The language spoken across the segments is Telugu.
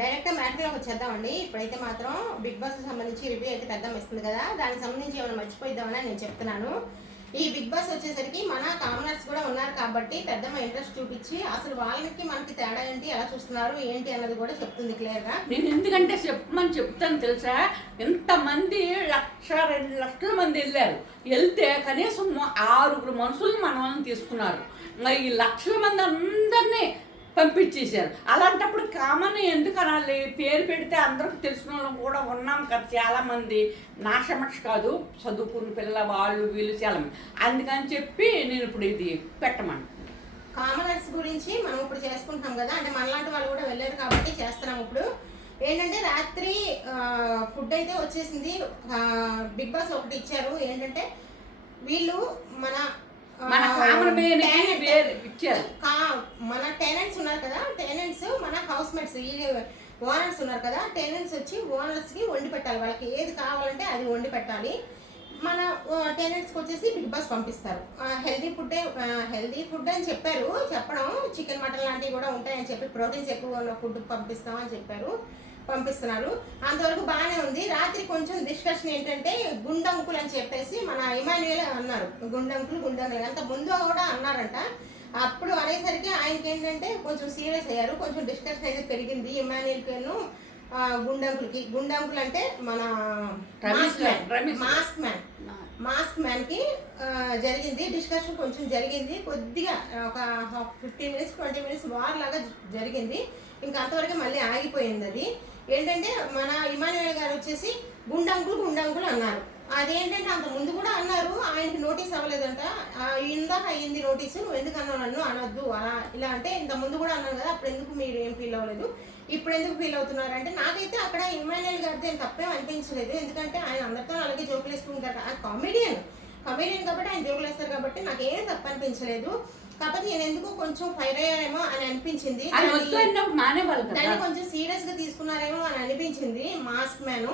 డైరెక్ట్గా మ్యాటర్లోకి వచ్చేద్దామండి. ఇప్పుడైతే మాత్రం బిగ్ బాస్ సంబంధించి రివ్యూ అయితే పెద్దమ్మ ఇస్తుంది కదా. దానికి సంబంధించి ఏమైనా మర్చిపోయిద్దామని నేను చెప్తున్నాను. ఈ బిగ్ బాస్ వచ్చేసరికి మన కామనర్స్ కూడా ఉన్నారు కాబట్టి పెద్దమ్మ ఇంట్రెస్ట్ చూపించి అసలు వాళ్ళకి మనకి తేడా ఏంటి ఎలా చూస్తున్నారు ఏంటి అన్నది కూడా చెప్తుంది క్లియర్గా నేను ఎందుకంటే చెప్పమని చెప్తాను తెలుసా? ఇంతమంది లక్ష రెండు లక్షల మంది వెళ్ళారు. వెళ్తే కనీసం ఆరుగురు మనుషులు మన వాళ్ళని తీసుకున్నారు. మరి ఈ లక్షల మంది అందరినీ పంపించేశారు. అలాంటప్పుడు కామన్ ఎందుకు అనాలి? పేరు పెడితే అందరికి తెలిసిన వాళ్ళం కూడా ఉన్నాం కదా చాలామంది. నాశమక్ష కాదు చదువుకున్న పిల్ల వాళ్ళు వీళ్ళు చాలా అందుకని చెప్పి నేను ఇప్పుడు ఇది పెట్టమను. కామనర్స్ గురించి మనం ఇప్పుడు చేసుకుంటున్నాం కదా అంటే మనలాంటి వాళ్ళు కూడా వెళ్ళారు కాబట్టి చేస్తున్నాం ఇప్పుడు. ఏంటంటే రాత్రి ఫుడ్ అయితే వచ్చేసింది. బిగ్ బాస్ ఒకటి ఇచ్చారు. ఏంటంటే వీళ్ళు మన మన కామన్ ఇచ్చారు. మన టెనెంట్స్ ఉన్నారు కదా టెనెంట్స్ మన హౌస్ మేట్స్ ఓనర్స్ ఉన్నారు కదా టెనెంట్స్ వచ్చి ఓనర్స్కి వండి పెట్టాలి. వాళ్ళకి ఏది కావాలంటే అది వండి పెట్టాలి. మన టెనెంట్స్కి వచ్చేసి బిగ్ బాస్ పంపిస్తారు. హెల్దీ ఫుడ్ హెల్దీ ఫుడ్ అని చెప్పారు. చెప్పడం చికెన్ మటన్ లాంటివి కూడా ఉంటాయని చెప్పి ప్రోటీన్స్ ఎక్కువ ఉన్న ఫుడ్ పంపిస్తామని చెప్పారు. పంపిస్తున్నారు. అంతవరకు బాగానే ఉంది. రాత్రి కొంచెం డిస్కషన్ ఏంటంటే గుండంకులు అని చెప్పేసి మన ఇమాన్యుయల్ అన్నారు. గుండంకులు గుండంకులు అంత ముందు కూడా అన్నారంట. అప్పుడు అనేసరికి ఆయనకి ఏంటంటే కొంచెం సీరియస్ అయ్యారు. కొంచెం డిస్కషన్ అయితే పెరిగింది ఇమాన్యుయల్కేను గుండంకులకి. గుండంకులు అంటే మన. మాస్క్ మ్యాన్ మాస్క్ మ్యాన్కి ఆ, జరిగింది. డిస్కషన్ కొంచెం జరిగింది. కొద్దిగా ఒక fifteen minutes twenty minutes war లాగా జరిగింది. ఇంకా అంతవరకు మళ్ళీ ఆగిపోయింది అది. ఏంటంటే మన ఇమాన్యుయల్ గారు వచ్చేసి గుండంకులు గుండంకులు అన్నారు. అదేంటంటే అంత ముందు కూడా అన్నారు ఆయనకి నోటీస్ అవ్వలేదంట. ఇందాక అయ్యింది నోటీసు నువ్వు ఎందుకు అన్నావు నన్ను? అనొద్దు అలా ఇలా అంటే ఇంత ముందు కూడా అన్నాను కదా అప్పుడు ఎందుకు మీరు ఏం ఫీల్ అవ్వలేదు? ఇప్పుడు ఎందుకు ఫీల్ అవుతున్నారు అంటే నాకైతే అక్కడ ఇమాన్యుయల్ గారిది ఏం తప్పేం అనిపించలేదు. ఎందుకంటే ఆయన అందరితో అలాగే జోకులు వేసుకుంటారు ఆయన కామెడియన్ కమెడియన్ కాబట్టి ఆయన జోకులు వేస్తారు కాబట్టి నాకు ఏం తప్పు అనిపించలేదు కాకపోతే నేను ఎందుకు కొంచెం ఫైర్ అయ్యారేమో అని అనిపించింది. దాన్ని- కొంచెం సీరియస్గా తీసుకున్నారేమో అని అనిపించింది మాస్క్ మ్యాన్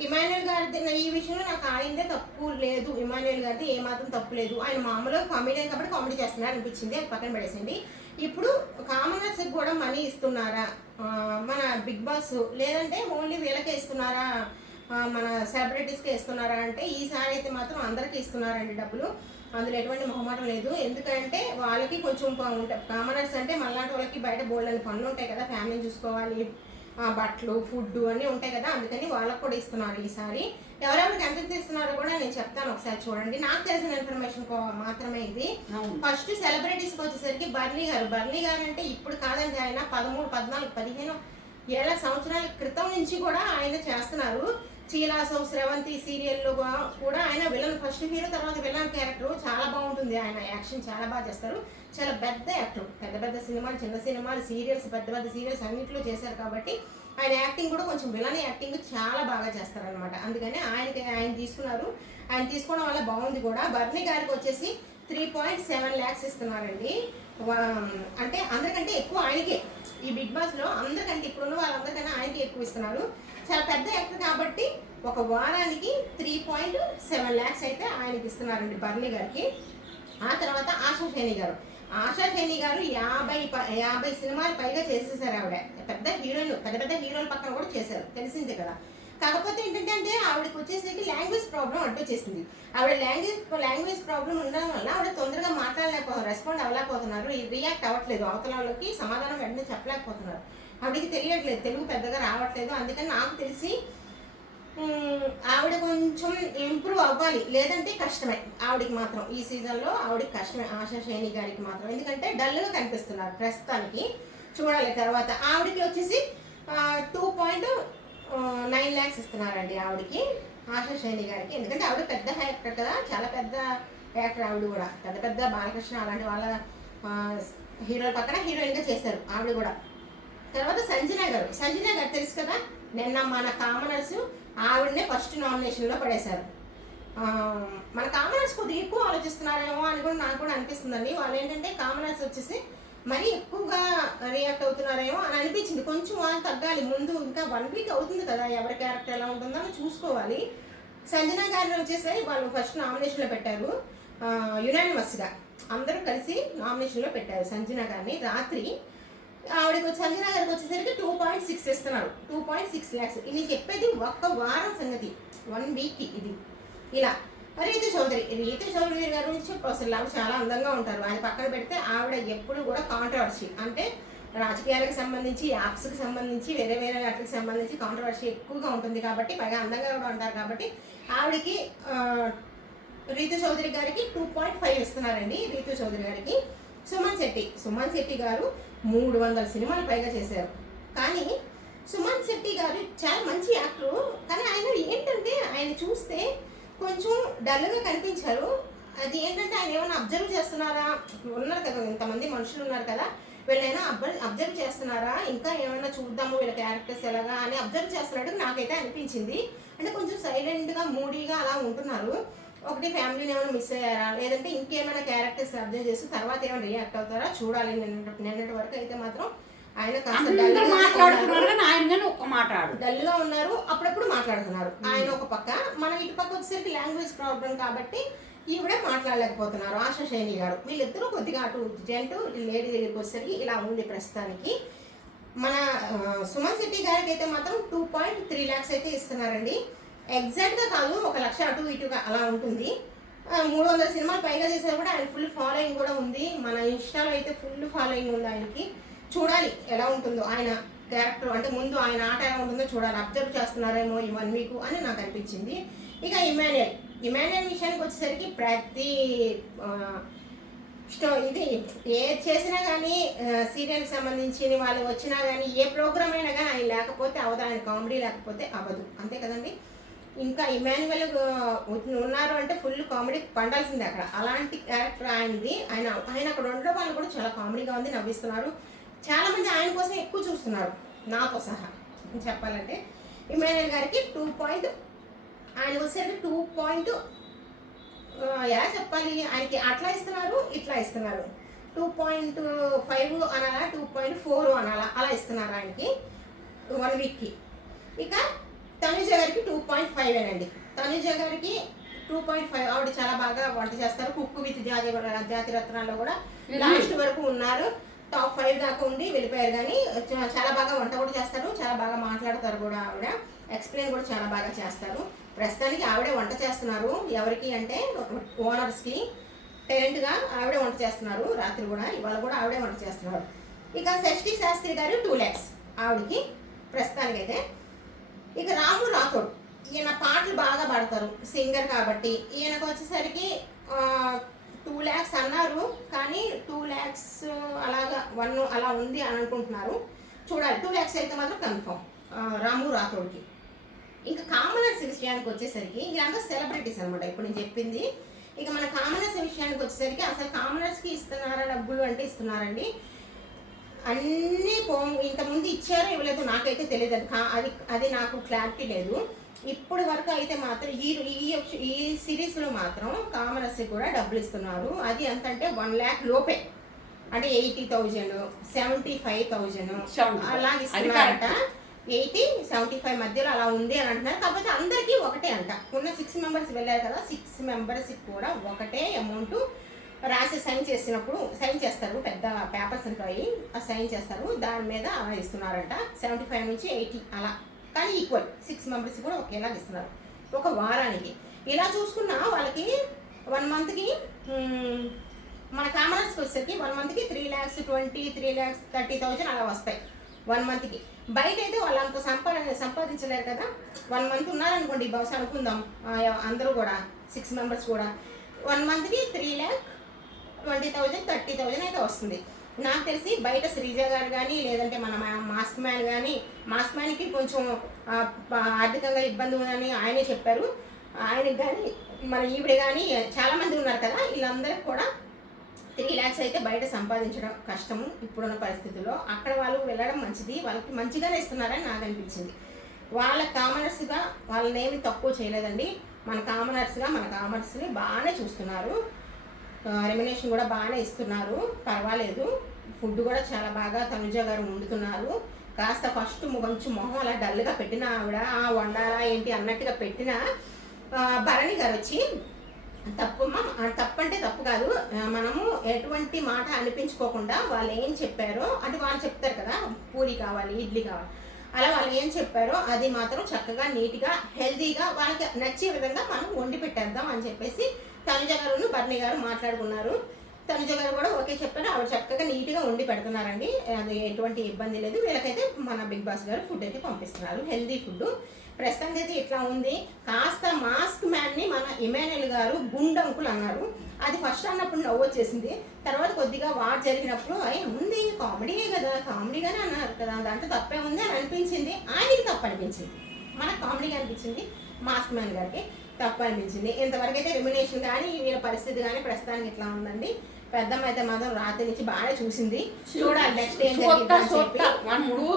ఇమాన్యుయల్ గారి ఈ విషయంలో నాకు ఆయనదే తప్పు లేదు. ఇమాన్యుయల్ గారిది ఏమాత్రం తప్పు లేదు. ఆయన మామూలుగా కామెడీ కాబట్టి కామెడీ చేస్తున్నారు అనిపించింది. అది పక్కన పడేసింది ఇప్పుడు కామనర్స్ కూడా మనీ ఇస్తున్నారా? మన బిగ్ బాస్ లేదంటే ఓన్లీ వీళ్ళకే ఇస్తున్నారా? మన సెలబ్రిటీస్కే ఇస్తున్నారా అంటే ఈసారి అయితే మాత్రం అందరికీ ఇస్తున్నారండి డబ్బులు. అందులో ఎటువంటి మొహమాటం లేదు. ఎందుకంటే వాళ్ళకి కొంచెం ఉంటాయి కామనర్స్ అంటే మళ్ళాంటి వాళ్ళకి బయట బోల్డ్ అని పనులు ఉంటాయి కదా. ఫ్యామిలీని చూసుకోవాలి ఆ, బట్టలు ఫుడ్ అన్నీ ఉంటాయి కదా. అందుకని వాళ్ళకి కూడా ఇస్తున్నారు ఈసారి. ఎవరెవరికి ఎంత ఇస్తున్నారో కూడా నేను చెప్తాను ఒకసారి చూడండి. నాకు తెలిసిన ఇన్ఫర్మేషన్ మాత్రమే ఇది. ఫస్ట్ సెలబ్రిటీస్కి వచ్చేసరికి బర్నీ గారు. బర్నీ గారు అంటే ఇప్పుడు కాదండి ఆయన పదమూడు పద్నాలుగు పదిహేను ఏళ్ళ సంవత్సరాల క్రితం నుంచి కూడా ఆయన చేస్తున్నారు. చీలాసం స్రవంతి సీరియల్లో కూడా ఆయన విలన్ ఫస్ట్ హీరో తర్వాత విలన్ క్యారెక్టర్ చాలా బాగుంటుంది. ఆయన యాక్షన్ చాలా బాగా చేస్తారు. చాలా పెద్ద యాక్టర్ పెద్ద పెద్ద సినిమాలు చిన్న సినిమాలు సీరియల్స్ పెద్ద పెద్ద సీరియల్స్ అన్నింటిలో చేశారు కాబట్టి ఆయన యాక్టింగ్ కూడా కొంచెం విలన్ యాక్టింగ్ చాలా బాగా చేస్తారనమాట అందుకని ఆయనకి ఆయన తీసుకున్నారు. ఆయన తీసుకోవడం వల్ల బాగుంది కూడా. బర్నీ గారికి వచ్చేసి త్రీ పాయింట్ సెవెన్ ల్యాక్స్ ఇస్తున్నారండి. అంటే అందరికంటే ఎక్కువ ఆయనకే. ఈ బిగ్ బాస్లో అందరికంటే ఇప్పుడున్న వాళ్ళందరికన్నా ఆయనకి ఎక్కువ ఇస్తున్నారు. చాలా పెద్ద యాక్టర్ కాబట్టి ఒక వారానికి త్రీ పాయింట్ సెవెన్ ల్యాక్స్ అయితే ఆయనకి ఇస్తున్నారండి బర్లీ గారికి. ఆ తర్వాత ఆశా షేని గారు. ఆశా షేని గారు యాభై ప- యాభై సినిమాలు పైగా చేసేసారు ఆవిడ. పెద్ద హీరోయిన్ పెద్ద పెద్ద హీరోల పక్కన కూడా చేశారు. తెలిసింది కదా. కాకపోతే ఏంటంటే అంటే ఆవిడకి వచ్చేసరికి లాంగ్వేజ్ ప్రాబ్లం అడ్డొచ్చేసింది ఆవిడ లాంగ్వేజ్ లాంగ్వేజ్ ప్రాబ్లం ఉండడం వల్ల ఆవిడ తొందరగా మాట్లాడలేకపోతున్నారు రెస్పాండ్ అవ్వలేకపోతున్నారు. రియాక్ట్ అవ్వట్లేదు. అవతల వాళ్ళకి సమాధానం వెంటనే చెప్పలేకపోతున్నారు. ఆవిడకి తెలియట్లేదు తెలుగు పెద్దగా రావట్లేదు. అందుకని నాకు తెలిసి ఆవిడ కొంచెం ఇంప్రూవ్ అవ్వాలి. లేదంటే కష్టమే ఆవిడకి మాత్రం. ఈ సీజన్లో ఆవిడకి కష్టమే ఆశా శైని గారికి మాత్రం. ఎందుకంటే డల్గా కనిపిస్తున్నారు ప్రస్తుతానికి. చూడాలి తర్వాత. ఆవిడకి వచ్చేసి టూ పాయింట్ నైన్ ల్యాక్స్ ఇస్తున్నారండి ఆవిడకి ఆశా శైని గారికి. ఎందుకంటే ఆవిడ పెద్ద యాక్టర్ కదా. చాలా పెద్ద యాక్టర్ ఆవిడ కూడా. పెద్ద పెద్ద బాలకృష్ణ అలాంటి వాళ్ళ హీరోల పక్కన హీరోయిన్గా చేశారు ఆవిడ కూడా. తర్వాత సంజనా గారు. సంజనా గారు తెలుసు కదా? నిన్న మన కామనర్స్ ఆవిడనే ఫస్ట్ నామినేషన్లో పడేశారు. మన కామనర్స్ కొద్దిగా ఎక్కువ ఆలోచిస్తున్నారేమో అని కూడా నాకు కూడా అనిపిస్తుందండి. వాళ్ళు ఏంటంటే కామనర్స్ వచ్చేసి మరీ ఎక్కువగా రియాక్ట్ అవుతున్నారేమో అని అనిపించింది. కొంచెం వాళ్ళు తగ్గాలి. ముందు ఇంకా వన్ వీక్ అవుతుంది కదా ఎవరి క్యారెక్టర్ ఎలా ఉంటుందో అని చూసుకోవాలి. సంజన గారిని వచ్చేసి వాళ్ళు ఫస్ట్ నామినేషన్లో పెట్టారు. యునానిమస్గా అందరూ కలిసి నామినేషన్లో పెట్టారు సంజన గారిని. రాత్రి ఆవిడకి వచ్చి గారికి వచ్చేసరికి టూ పాయింట్ సిక్స్ ఇస్తున్నారు టూ పాయింట్ సిక్స్ ల్యాక్స్ ఇది చెప్పేది ఒక్క వారం సంగతి. వన్ వీక్ ఇది. ఇలా. రీతు చౌదరి. రీతు చౌదరి గారి గురించి అసలు ఆవిడ చాలా అందంగా ఉంటారు. ఆయన పక్కన పెడితే ఆవిడ ఎప్పుడు కూడా కాంట్రవర్సీ అంటే రాజకీయాలకు సంబంధించి యాప్స్కి సంబంధించి వేరే వేరే వాటికి సంబంధించి కాంట్రవర్సీ ఎక్కువగా ఉంటుంది కాబట్టి పైగా అందంగా కూడా ఉంటారు కాబట్టి ఆవిడకి రీతు చౌదరి గారికి టూ పాయింట్ ఫైవ్ ఇస్తున్నారండి రీతు చౌదరి గారికి. సుమన్ శెట్టి. సుమన్ శెట్టి గారు మూడు వందల సినిమాలు పైగా చేశారు. కానీ సుమన్ శెట్టి గారు చాలా మంచి యాక్టరు. కానీ ఆయన ఏంటంటే ఆయన చూస్తే కొంచెం డల్గా కనిపించారు. అది ఏంటంటే ఆయన ఏమైనా అబ్జర్వ్ చేస్తున్నారా? ఉన్నారు కదా ఇంతమంది మనుషులు ఉన్నారు కదా. వీళ్ళైనా అబ్జర్వ్ అబ్జర్వ్ చేస్తున్నారా? ఇంకా ఏమైనా చూద్దాము వీళ్ళ క్యారెక్టర్స్ ఎలాగా అని అబ్జర్వ్ చేస్తున్నట్టు నాకైతే అనిపించింది. అంటే కొంచెం సైలెంట్గా మూడీగా అలా ఉంటున్నారు. ఒకటి ఫ్యామిలీని ఏమైనా మిస్ అయ్యారా? లేదంటే ఇంకేమైనా క్యారెక్టర్స్ అబ్జర్వ్ చేసి తర్వాత ఏమైనా రియాక్ట్ అవుతారా? చూడాలి నిన్నటి వరకు అయితే మాత్రం ఆయన కాస్త మాట్లాడుతున్నారు. కానీ ఆయన ఒక్క మాట్లాడు డల్గా ఉన్నారు. అప్పుడప్పుడు మాట్లాడుతున్నారు. ఆయన ఒక పక్క మనం ఇటు పక్క వచ్చేసరికి లాంగ్వేజ్ ప్రాబ్లం కాబట్టి ఈవిడ మాట్లాడలేకపోతున్నారు. ఆశా శైని గారు. వీళ్ళిద్దరూ కొద్దిగా అటు జెంట్ లేడీ దగ్గరికి వచ్చేసరికి ఇలా ఉంది ప్రస్తుతానికి. మన సుమన్ శెట్టి గారికి అయితే మాత్రం టూ పాయింట్ త్రీ ల్యాక్స్ అయితే ఇస్తున్నారండి. ఎగ్జాక్ట్గా కాదు ఒక లక్ష అటు ఇటుగా అలా ఉంటుంది. మూడు వందల సినిమాలు పైగా చేసేది కూడా ఆయన ఫుల్ ఫాలోయింగ్ కూడా ఉంది. మన ఇన్స్టాలో అయితే ఫుల్ ఫాలోయింగ్ ఉంది ఆయనకి. చూడాలి ఎలా ఉంటుందో ఆయన క్యారెక్టర్ అంటే ముందు ఆయన ఆట ఎలా ఉంటుందో చూడాలి. అబ్జర్వ్ చేస్తున్నారేమో ఈ వన్ వీక్ అని నాకు అనిపించింది. ఇక ఇమాన్యుయల్ ఇమాన్యుయల్ విషయానికి వచ్చేసరికి ప్రతి స్టో ఇది ఏ చేసినా కానీ సీరియల్కి సంబంధించిన వాళ్ళు వచ్చినా కానీ ఏ ప్రోగ్రామ్ అయినా కానీ ఆయన లేకపోతే అవదు. ఆయన కామెడీ లేకపోతే అవ్వదు. అంతే కదండి? ఇంకా ఇమాన్యువల్ ఉన్నారు అంటే ఫుల్ కామెడీ పండాల్సిందే అక్కడ. అలాంటి క్యారెక్టర్ ఆయనది. ఆయన ఆయన అక్కడ ఉండడం వాళ్ళు కూడా చాలా కామెడీగా ఉంది నవ్విస్తున్నారు. చాలా మంది ఆయన కోసం ఎక్కువ చూస్తున్నారు నాతో సహా. చెప్పాలంటే ఇమాన్యువల్ గారికి టూ పాయింట్ ఆయన వచ్చేసరికి టూ పాయింట్ ఎలా చెప్పాలి? ఆయనకి అట్లా ఇస్తున్నారు ఇట్లా ఇస్తున్నారు. టూ పాయింట్ ఫైవ్ అనాలా టూ పాయింట్ ఫోర్ అనాలా అలా ఇస్తున్నారు ఆయనకి వన్ వీక్కి. ఇక తనుజ గారికి టూ పాయింట్ ఫైవ్ అండి తనుజ గారికి టూ పాయింట్ ఫైవ్ ఆవిడ చాలా బాగా వంట చేస్తారు. కుక్కు విత్ జాతి జాతి రత్నాల్లో కూడా లాస్ట్ వరకు ఉన్నారు. టాప్ ఫైవ్ దాకా ఉండి వెళ్ళిపోయారు కానీ చాలా బాగా వంట కూడా చేస్తారు. చాలా బాగా మాట్లాడతారు కూడా ఆవిడ. ఎక్స్ప్లెయిన్ కూడా చాలా బాగా చేస్తారు. ప్రస్తుతానికి ఆవిడే వంట చేస్తున్నారు. ఎవరికి అంటే ఓనర్స్కి గా ఆవిడే వంట చేస్తున్నారు. రాత్రి కూడా ఇవాళ కూడా ఆవిడే వంట చేస్తున్నారు. ఇక షష్ఠి శాస్త్రి గారు టూ ల్యాక్స్ ఆవిడకి ప్రస్తుతానికైతే ఇక రాము రాథోడ్ ఈయన పాటలు బాగా పాడతారు సింగర్ కాబట్టి. ఈయనకు వచ్చేసరికి టూ ల్యాక్స్ అన్నారు. కానీ టూ ల్యాక్స్ అలాగా వన్ అలా ఉంది అని అనుకుంటున్నారు. చూడాలి. టూ ల్యాక్స్ అయితే మాత్రం కన్ఫర్మ్ రాము రాథోడ్కి. ఇంకా కామనర్స్ విషయానికి వచ్చేసరికి వీళ్ళంతా సెలబ్రిటీస్ అనమాట ఇప్పుడు నేను చెప్పింది ఇక మన కామనర్స్ విషయానికి వచ్చేసరికి అసలు కామనర్స్కి ఇస్తున్నారా డబ్బులు అంటే ఇస్తున్నారండి. అన్నీ పో ఇంతకుముందు ఇచ్చారో ఇవ్వలేదు నాకైతే తెలియదు. అది అది అది నాకు క్లారిటీ లేదు. ఇప్పటి వరకు అయితే మాత్రం ఈ ఈ ఈ సిరీస్లో మాత్రం కామనర్స్ కూడా డబ్బులు ఇస్తున్నారు. అది ఎంత అంటే వన్ ల్యాక్ లోపే. అంటే eighty thousand seventy five thousand 75. అలా ఇస్తున్నారట. ఎయిటీ సెవెంటీ ఫైవ్ మధ్యలో అలా ఉంది అని అంటున్నారు. కాకపోతే అందరికీ ఒకటే అంట. ఉన్న సిక్స్ మెంబర్స్ వెళ్ళారు కదా సిక్స్ మెంబర్స్ కూడా ఒకటే అమౌంట్ రాసి సైన్ చేసినప్పుడు సైన్ చేస్తారు పెద్ద పేపర్స్ ఉంటాయి ఆ సైన్ చేస్తారు దాని మీద అలా ఇస్తున్నారంట. సెవెంటీ ఫైవ్ నుంచి ఎయిటీ అలా. కానీ ఈక్వల్ సిక్స్ మెంబర్స్ కూడా ఒకేలాగా ఇస్తున్నారు. ఒక వారానికి. ఇలా చూసుకున్నా వాళ్ళకి వన్ మంత్కి మన కామనర్స్కి వచ్చేసరికి వన్ మంత్కి three lakhs twenty three lakhs thirty thousand అలా వస్తాయి. వన్ మంత్కి. బయట అయితే వాళ్ళు అంత సంపా సంపాదించలేరు కదా. వన్ మంత్ ఉన్నారనుకోండి బహుశా అనుకుందాం అందరూ కూడా సిక్స్ మెంబర్స్ కూడా. వన్ మంత్కి three lakh twenty thousand thirty thousand అయితే వస్తుంది. నాకు తెలిసి బయట శ్రీజ గారు కానీ లేదంటే మన మాస్క్ మ్యాన్ కానీ మాస్క్ మ్యాన్కి కొంచెం ఆర్థికంగా ఇబ్బంది ఉందని ఆయనే చెప్పారు. ఆయనకి కానీ మన ఈవిడ కానీ చాలామంది ఉన్నారు కదా వీళ్ళందరికీ కూడా త్రీ ల్యాక్స్ అయితే బయట సంపాదించడం కష్టము ఇప్పుడున్న పరిస్థితుల్లో. అక్కడ వాళ్ళు వెళ్ళడం మంచిది వాళ్ళకి మంచిగానే ఇస్తున్నారని నాకు అనిపించింది. వాళ్ళ కామనర్స్గా వాళ్ళని తక్కువ చేయలేదండి. మన కామనర్స్గా మన కామర్స్ని బాగానే చూస్తున్నారు. రెమినేషన్ కూడా బాగానే ఇస్తున్నారు. పర్వాలేదు. ఫుడ్ కూడా చాలా బాగా తనుజ గారు వండుతున్నారు. కాస్త ఫస్ట్ కొంచెం మొహం అలా డల్గా పెట్టిన ఆవిడ ఆ వండాలా ఏంటి? అన్నట్టుగా పెట్టిన భరణి గారు వచ్చి తప్పమ్మా తప్పంటే తప్పు కాదు. మనము ఎటువంటి మాట అనిపించుకోకుండా వాళ్ళు ఏం చెప్పారో అంటే వాళ్ళు చెప్తారు కదా పూరి కావాలి ఇడ్లీ కావాలి. అలా వాళ్ళు ఏం చెప్పారో అది మాత్రం చక్కగా నీట్గా హెల్తీగా వాళ్ళకి నచ్చే విధంగా మనం వండి పెట్టేద్దాం అని చెప్పేసి తనుజ గారు బర్ణి గారు మాట్లాడుకున్నారు. తనుజ గారు కూడా ఓకే చెప్పారు. ఆవిడ చక్కగా నీట్గా వండి పెడుతున్నారండి. అది ఎటువంటి ఇబ్బంది లేదు. వీళ్ళకైతే మన బిగ్ బాస్ గారు ఫుడ్ అయితే పంపిస్తున్నారు. Healthy food. ప్రస్తుతానికి అయితే ఇట్లా ఉంది. కాస్త మాస్క్ మ్యాన్ని మన ఇమానుయల్ గారు గుండంకులు అన్నారు. అది ఫస్ట్ అన్నప్పుడు నవ్వు వచ్చేసింది. తర్వాత కొద్దిగా వార్ జరిగినప్పుడు అయి ఉంది కామెడీయే కదా. కామెడీగానే అన్నారు కదా. దాంట్లో తప్పే ఉంది అని అనిపించింది. ఆయనకి తప్పు అనిపించింది. మనకు కామెడీగా అనిపించింది మాస్క్ మ్యాన్ గారికి. తప్పు అనిపించింది. ఇంతవరకు అయితే రెమ్యునేషన్ కానీ వీళ్ళ పరిస్థితి కానీ ప్రస్తుతానికి ఇట్లా ఉందండి. పెద్దమ్మ అయితే మాత్రం రాత్రి నుంచి బాగా చూసింది. చూడాలి నెక్స్ట్ ఏం మనముడు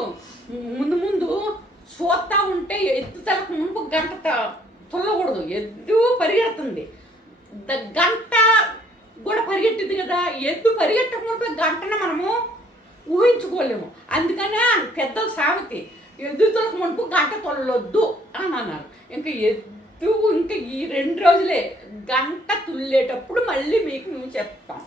ముందు ముందు చూస్తా ఉంటే ఎత్తు తలకు మునుపు గంట తుల్లకూడదు ఎద్దు పరిగెడుతుంది. గంట కూడా పరిగెట్టింది కదా. ఎద్దు పరిగెట్టక మునుపు గంటను మనము ఊహించుకోలేము. అందుకనే పెద్ద సామెతి ఎద్దు తొలకు మునుపు గంట తొల్లొద్దు అని అన్నారు. ఇంకా ఎద్దు ఇంకా ఈ రెండు రోజులే గంట తుల్లేటప్పుడు మళ్ళీ మీకు మేము చెప్తాం.